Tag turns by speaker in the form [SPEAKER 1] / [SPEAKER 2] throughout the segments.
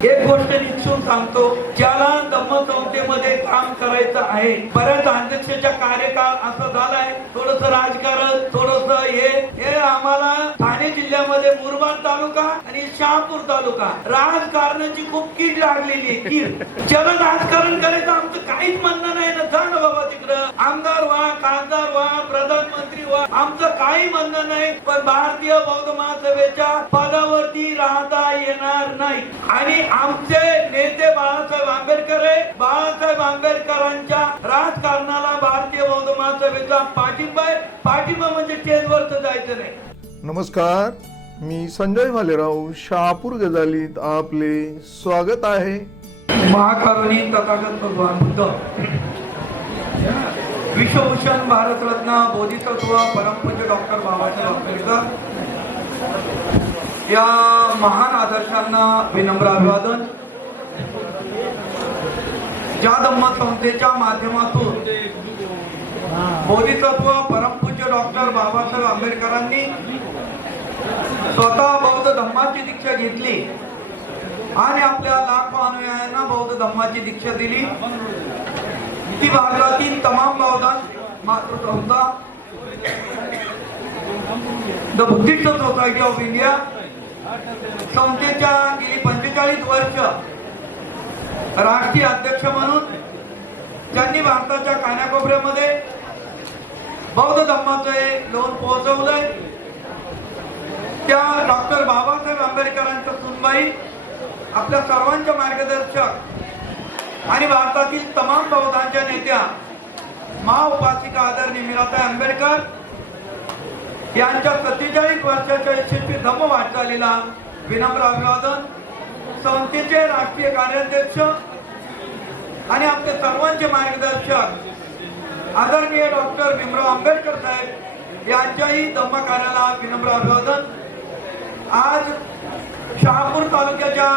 [SPEAKER 1] एक गोष्ट निश्चून सांगतो ज्याला धम्म संस्थेमध्ये काम करायचं आहे बऱ्याच अध्यक्षाच्या कार्यकाळ असं झालाय थोडस राजकारण थोडस हे हे आम्हाला ठाणे जिल्ह्यामध्ये मुरबाड तालुका आणि शहापूर तालुका राजकारणाची खूप कीड लागलेली आहे. कीड ज्याला राजकारण करायचं आमचं काहीच म्हणणं नाही. ना जा ना बाबा तिकडं. आमदार व्हा खासदार व्हा व्हा आमचं काही म्हणणं नाही पण भारतीय बौद्ध महासभेच्या पदावरती राहता येणार नाही. आणि आमचे नेते बाळासाहेब आंबेडकर आहे. बाळासाहेब आंबेडकरांच्या राजकारणाला भारतीय बौद्ध महासभेचा पाठिंबा आहे. पाठिंबा म्हणजे स्टेजवरच जायचं नाही.
[SPEAKER 2] नमस्कार मी संजय भालेराव शहापूर गजालीत आपले स्वागत आहे.
[SPEAKER 1] महाकारुणी तथागत भगवान बुद्ध. विश्वभूषण भारतरत्न बोधिसत्व परमपूज्य डॉक्टर बाबासाहेब आंबेडकर. या महान आदर्शांना विनम्र अभिवादन. ज्या धम्म संस्थेच्या माध्यमातून बोधिसत्व परमपूज्य डॉक्टर बाबासाहेब आंबेडकरांनी स्वतः बौद्ध धम्माची दीक्षा घेतली आणि आपल्या लाखो अनुयायांना बौद्ध धम्माची दीक्षा दिली. ती भारतातील तमाम बौद्धां मातृसंस्था the Buddhist Society of India संस्थेच्या गेली पंचेचाळीस वर्ष राष्ट्रीय अध्यक्ष म्हणून त्यांनी भारताच्या कानाकोपऱ्यामध्ये बौद्ध धर्माचे लोन पोहोचवलंय. त्या डॉक्टर बाबासाहेब आंबेडकरांच्या सुनबाई आपल्या सर्वांच्या मार्गदर्शक आणि भारतातील तमाम बौद्धांच्या नेत्या मा उपासिका आदरणीय मीराताई आंबेडकर यांच्या सत्तेचाळीस वर्षाच्या यशस्वी धम्म वाटचालीला विनम्र अभिवादन संस्थेचे राष्ट्रीय कार्याध्यक्ष आणि आपले सर्वांचे मार्गदर्शक आदरणीय डॉक्टर भीमराव आंबेडकर साहेब यांच्याही धम्म कार्याला विनम्र अभिवादन. आज शहापूर तालुक्याच्या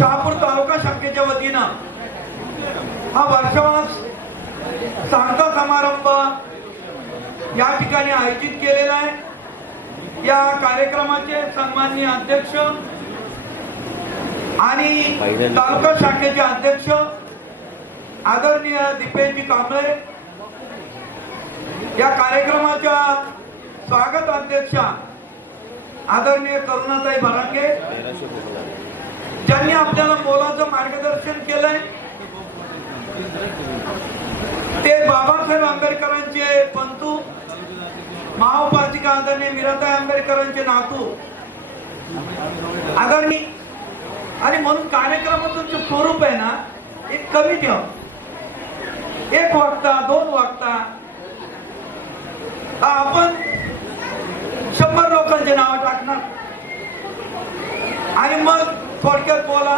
[SPEAKER 1] शहापूर तालुका शाखेच्या वतीनं हा वर्षवास सांगता समारंभ या ठिकाणी आयोजित केलेला आहे. या कार्यक्रमाचे सन्माननीय अध्यक्ष आणि तालुका शाखेचे अध्यक्ष आदरणीय दीपेशजी कांबळे या कार्यक्रमाच्या स्वागत अध्यक्षा आदरणीय करुणाताई भरांगे. त्यांनी आपल्याला मोलाचं मार्गदर्शन केलंय ते बाबासाहेब आंबेडकरांचे पंतू महाउपासिका आदरणीय मीराताई आंबेडकरांचे नातू. आदरणीय आणि म्हणून कार्यक्रमाचं जे स्वरूप आहे ना एक कमी ठेव. एक वागता दोन वागता आपण शंभर लोकांचे नाव टाकणार. आणि मग थोडक्यात बोला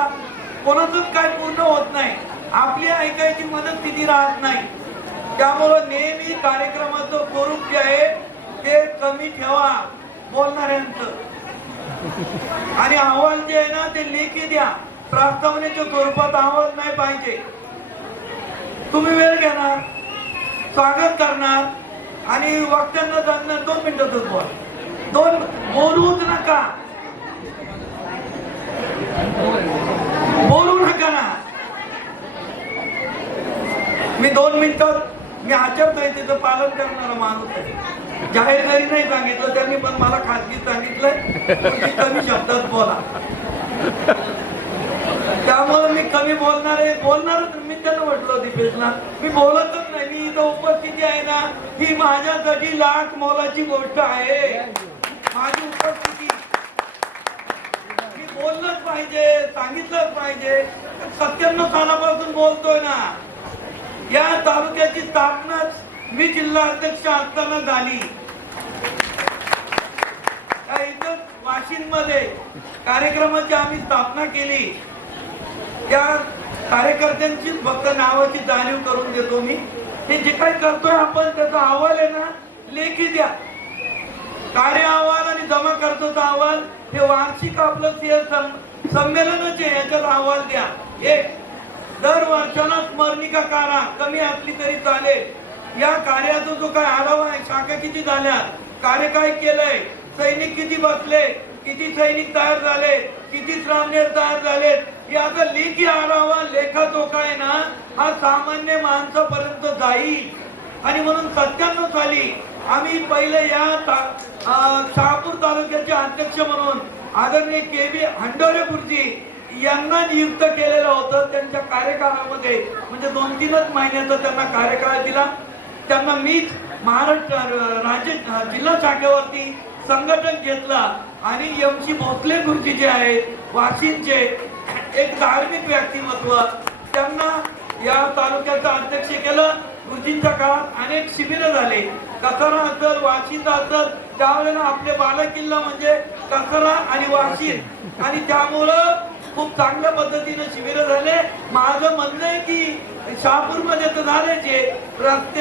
[SPEAKER 1] कोणाचंच काय पूर्ण होत नाही. आपली ऐकायची मदत किती राहत नाही. त्यामुळं नेहमी कार्यक्रमाचं स्वरूप जे आहे ते कमी ठेवा बोलणाऱ्यांचं. आणि अहवाल जे आहे ना ते लेखी द्या. प्रस्तावनेच्या स्वरूपात अहवाल नाही पाहिजे. तुम्ही वेळ घेणार स्वागत करणार आणि वक्त्यांना जाणणार दोन मिनिटातच बोल. दोन बोलूच नका. बोलू नका ना. मी दोन मिनिटात मी आचरतोय आचारसंहितेचं पालन करणारा माणूस. आहे जाहीर जरी नाही सांगितलं त्यांनी पण मला खाजगी सांगितलंय. कमी शब्दात बोला. त्यामुळे मी कमी बोलणार आहे. बोलणारच मी त्यांना म्हटलं दीपेशला. मी बोलतच नाही. मी इथं उपस्थिती आहे ना ही माझ्यासाठी लाख मोलाची गोष्ट आहे. माझी उपस्थिती पाहिजे सांगितलंच पाहिजे. सत्त्याण्णव सालापासून बोलतोय ना. या तालुक्याची स्थापनाच मी जिल्हा अध्यक्ष असताना झाली. इथं वाशिममध्ये कार्यक्रमाची आम्ही स्थापना केली. त्या कार्यकर्त्यांचीच फक्त नावाची जाणीव करून देतो मी. हे जे काही करतोय आपण त्याचा अहवाल आहे ना लेखी द्या. कार्य अहवाल आणि जमा खर्चाचा अहवाल हे वार्षिक आपलं संमेलनाचे याच्यात अहवाल द्या. एक दर वर्षाला स्मरणिका काढा. कमी असली तरी चालेल. या कार्याचा जो काय आढावा आहे शाखा किती झाल्या? कार्य काय केलंय? सैनिक किती बसले? किती सैनिक तयार झाले? किती श्रामनेर तयार झाले याचा लेखी आढावा लेखाजोखा आहे ना हा सामान्य माणसापर्यंत जाईल. आणि म्हणून सत्त्याण्णव साली आम्ही पहिले या शहापूर तालुक्याचे अध्यक्ष म्हणून आदरणीय के बी हंडोरेपूरजी गुरुजी यांना नियुक्त केलेलं होतं. त्यांच्या कार्यकाळामध्ये म्हणजे दोन तीनच महिन्याचा त्यांना कार्यकाळ दिला. त्यांना मीच महाराष्ट्र राज्य जिल्हा शाखेवरती संघटन घेतला आणि एम सी भोसले गुरुजी जे आहेत वाशिमचे एक धार्मिक व्यक्तिमत्व त्यांना या तालुक्याचं अध्यक्ष केलं. गुरुजींच्या काळात अनेक शिबिरं झाले. कसारा असल वाशीचा असल त्यावेळेला आपले बालकिल्ला म्हणजे कसारा आणि वाशीन आणि त्यामुळं खूप चांगल्या पद्धतीने शिबिर झाले. माझं म्हणणं आहे की शहापूरमध्ये तर झाल्याचे जे रस्ते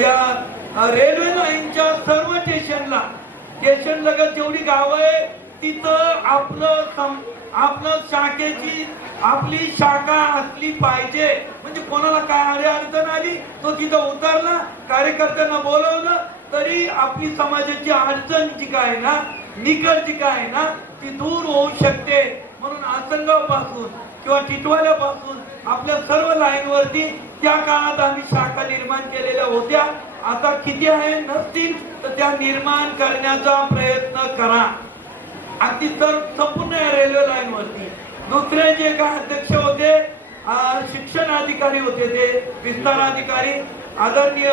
[SPEAKER 1] या रेल्वे लाईनच्या सर्व स्टेशनला स्टेशन लगत जेवढी गाव आहे तिथं आपलं आपलं शाखेची आपली शाखा असली पाहिजे. म्हणजे कोणाला काय अडे अडचण आली तो तिथं उतरला कार्यकर्त्यांना बोलवलं तरी आपली समाजाची अडचण जी काय आहे ना निकट जी काय आहे ना ती दूर होऊ शकते. म्हणून आसनगावपासून किंवा टिटवाल्यापासून आपल्या सर्व लाईनवरती त्या काळात आम्ही शाखा निर्माण केलेल्या होत्या. आता किती आहे नसतील तर त्या निर्माण करण्याचा प्रयत्न करा. अगदी तर संपूर्ण रेल्वे लाईन वरती. दुसरे जे काय अध्यक्ष होते शिक्षण अधिकारी होते ते विस्तार अधिकारी आदरणीय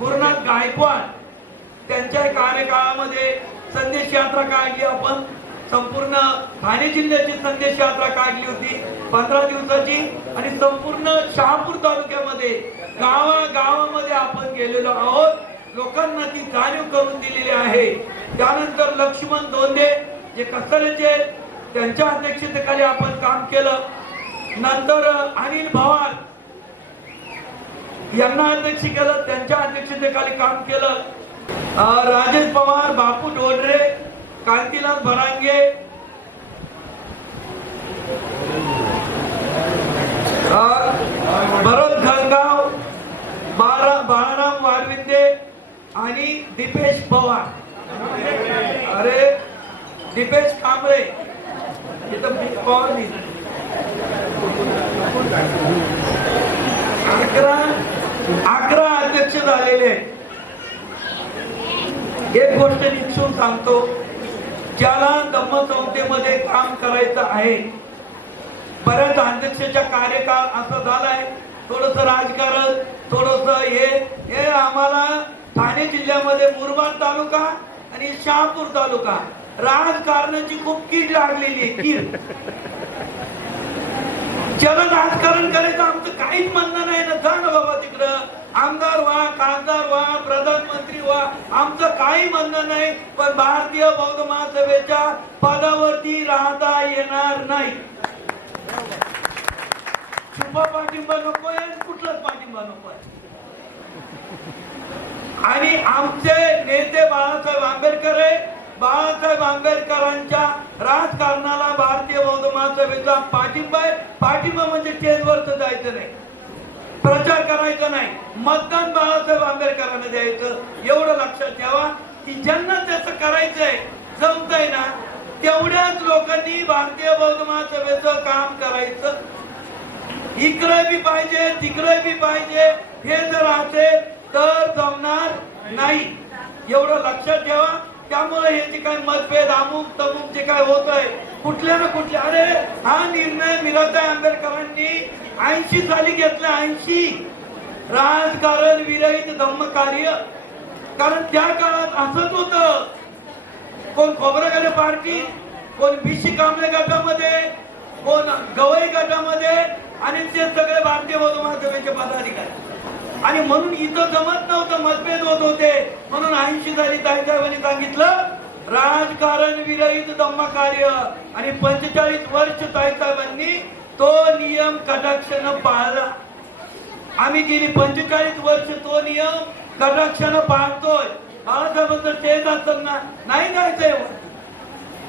[SPEAKER 1] गुरुनाथ गायकवाड त्यांच्या कार्यकाळामध्ये संदेश यात्रा काढली आपण. संपूर्ण ठाणे जिल्ह्याची संदेश यात्रा काढली होती पंधरा दिवसाची. आणि संपूर्ण शहापूर तालुक्यामध्ये गावा गावामध्ये आपण गेलेलो आहोत. लोकांना ती जाणीव करून दिलेली आहे. त्यानंतर लक्ष्मण दोंदे जे कसाऱ्याचे त्यांच्या अध्यक्षतेखाली आपण काम केलं. नंतर अनिल भवान यांना अध्यक्ष केलं त्यांच्या अध्यक्षतेखाली काम केलं. राजेश पवार बापू डोडरे कांतीलाल भरांगे अं, भरत घनगाव बारा बाळाराम वारविंदे आणि दिपेश पवार अरे दिपेश कांबळे इथं बिग पॉवर अकरा अकरा अध्यक्ष झालेले एक गोष्ट निश्चित सांगतो ज्याला धम्म संस्थेमध्ये काम करायचं आहे बऱ्याच अध्यक्षाच्या कार्यकाळ असं झालाय थोडस राजकारण थोडस हे हे आम्हाला ठाणे जिल्ह्यामध्ये मुरबाड तालुका आणि शहापूर तालुका. राजकारणाची खूप कीड लागलेली आहे कीड. ज्याला राजकारण करायचं आमचं काहीच म्हणणं नाही ना. जा ना बाबा तिकडं. आमदार व्हा खासदार व्हा प्रधानमंत्री व्हा. आमचं काही म्हणणं नाही पण भारतीय बौद्ध महासभेच्या पदावरती राहता येणार नाही. शुभ पाठिंबा नकोय आहे कुठलाच पाठिंबा नकोय आणि आमचे नेते बाळासाहेब आंबेडकर आहे बाळासाहेब आंबेडकरांच्या राजकारणाला भारतीय बौद्ध महासभेचा पाठिंबा आहे. पाठिंबा म्हणजे स्टेजवरच जायचं नाही. प्रचार करायचा नाही. मतदान बाळासाहेब आंबेडकरांना द्यायचं. एवढं लक्षात ठेवा की ज्यांना त्याचं करायचंय जमतंय ना तेवढ्याच लोकांनी भारतीय बौद्ध महासभेचं काम करायचं. इकडे बी पाहिजे तिकडे बी पाहिजे. हे जर असेल तर जमणार नाही. एवढं लक्षात ठेवा. त्यामुळे हे जे काही मतभेद अमुक तमुक जे काय होत आहे कुठल्या ना कुठल्या अरे हा निर्णय मिराताई आंबेडकरांनी. ऐंशी साली घेतला ऐंशी. राजकारण विरहित धम्म कार्य कारण त्या काळात असंच होत. कोण खोबराकडे पार्टी कोण बीसी कांबळे गटामध्ये कोण गवई गटामध्ये आणि ते सगळे भारतीय बौद्ध महासभेचे पदाधिकारी. आणि म्हणून इथं जमत नव्हतं मतभेद होत होते. म्हणून ऐंशी साली ताईसाहेबांनी सांगितलं राजकारण विरहित धम्म कार्य आणि पंचेचाळीस वर्ष ताईसाहेबांनी तो नियम कटाक्षानं पाळला. आम्ही गेली पंचेचाळीस वर्ष तो नियम कटाक्षानं पाळतोय. बाळासाहेबांचं तेच असताना नाही जायचंय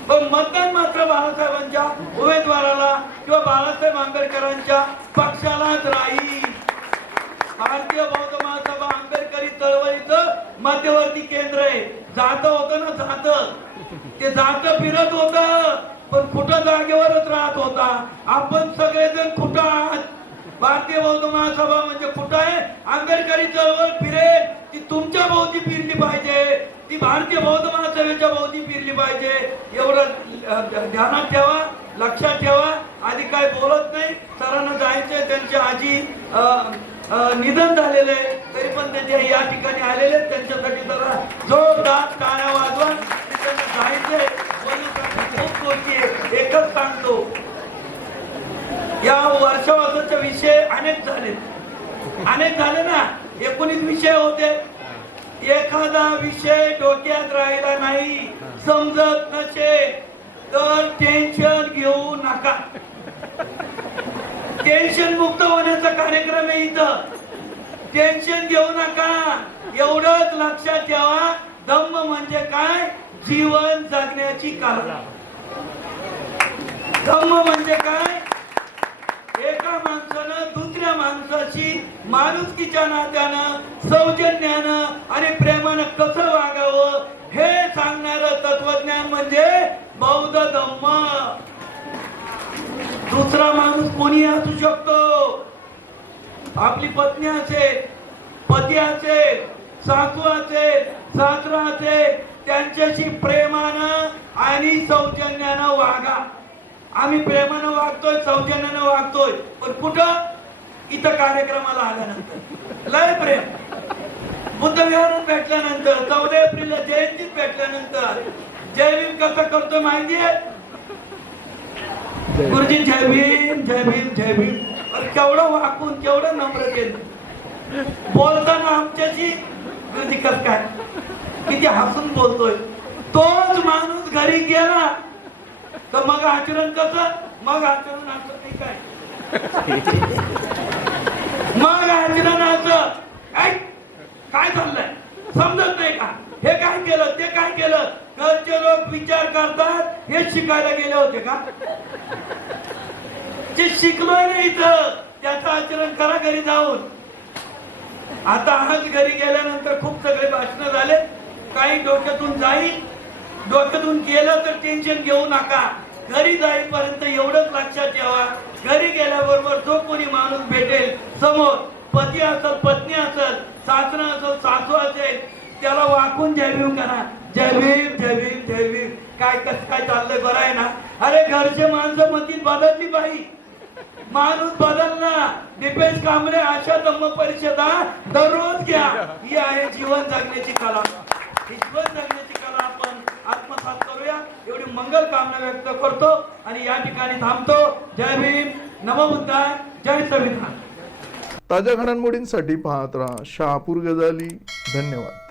[SPEAKER 1] पण मतदान मात्र बाळासाहेबांच्या उमेदवाराला किंवा बाळासाहेब आंबेडकरांच्या पक्षालाच राहील. भारतीय बौद्ध महासभा आंबेडकरी चळवळीचं मध्यवर्ती केंद्र आहे. जात होत ना जात. ते जात फिरत होत. पण कुठं जागेवरच राहत होता. आपण सगळेजण कुठं आहात? भारतीय बौद्ध महासभा म्हणजे कुठं आहे? आंबेडकरी चळवळ फिरेल ती तुमच्या भोवती फिरली पाहिजे. ती भारतीय बौद्ध महासभेच्या भोवती फिरली पाहिजे. एवढं ध्यानात ठेवा लक्षात ठेवा. आधी काय बोलत नाही सरांना जायचंय त्यांची आजी अ, निधन झालेलं आहे. तरी पण त्याचे या ठिकाणी आलेले आहेत. त्यांच्यासाठी जरा जोरदार टाळ्या वाजवा. त्यांना जायचंय. खूप गोष्टी एकच सांगतो. या वर्षावासाचे विषय अनेक झाले अनेक झाले ना? एकोणीस विषय होते. एखादा विषय डोक्यात राहिला नाही समजत नसेल तर टेन्शन घेऊ नका. टेन्शन मुक्त होण्याचा कार्यक्रम आहे इथं. टेन्शन घेऊ नका. एवढंच लक्षात ठेवा. धम्म म्हणजे काय? जीवन जगण्याची कला. धम्म म्हणजे काय? एका माणसानं दुसऱ्या माणसाशी माणुसकीच्या नात्यानं सौजन्यानं आणि प्रेमानं कसं वागावं हे सांगणार तत्वज्ञान म्हणजे बौद्ध धम्म दुसरा माणूस कोणी असू शकतो? आपली पत्नी असेल पती असेल सासू असेल सासरा असेल त्यांच्याशी प्रेमानं आणि सौजन्यानं वागा. आम्ही प्रेमानं वागतोय सौजन्यानं वागतोय. पण कुठं? इथं कार्यक्रमाला आल्यानंतर. लय प्रेम. बुद्ध विहारात भेटल्यानंतर चौदा एप्रिलला जयंतीत भेटल्यानंतर. जय भीम कसं करतोय माहितीये? गुरुजी जय भीम जय भीम जय भीम. केवढं वाकून केवढं नम्र केलं. बोलताना आमच्याशी गुरुजी कस काय? किती हसून बोलतोय. तोच माणूस घरी गेला. तर मग आचरण कस? मग आचरण असं नाही काय मग आचरण असं काय काय चाललंय? समजत नाही का? हे काय केलं ते काय केलं? घरचे लोक विचार करतात हे शिकायला गेले होते का? जे शिकलोय ना इथं त्याचं आचरण करा घरी जाऊन. आता आज घरी गेल्यानंतर खूप सगळे भाषण झाले. काही डोक्यातून जाईल. डोक्यातून गेलं तर टेन्शन घेऊ नका. घरी जाईपर्यंत एवढंच लक्षात ठेवा. घरी गेल्याबरोबर जो कोणी माणूस भेटेल समोर पती असत पत्नी असत सासरा असत सासू असेल त्याला वाकून जय करा. जय भीम जय भीम जय भीम काय कसं काय चाललंय बरं आहे ना? अरे घरचे माणसं मतीत बदलली बाई. माणूस बदलला दिपेश कांबळे आशा धम्म परिषदा दररोज घ्या. ही आहे जीवन जगण्याची कला. ही जीवन जगण्याची कला आपण आत्मसात करूया. एवढी मंगल कामना व्यक्त करतो आणि या ठिकाणी थांबतो. जय भीम. नमबुद्धाय जय संविधान.
[SPEAKER 2] ताज्या घडामोडींसाठी पाहत राहा. शहापूर गजाली. धन्यवाद.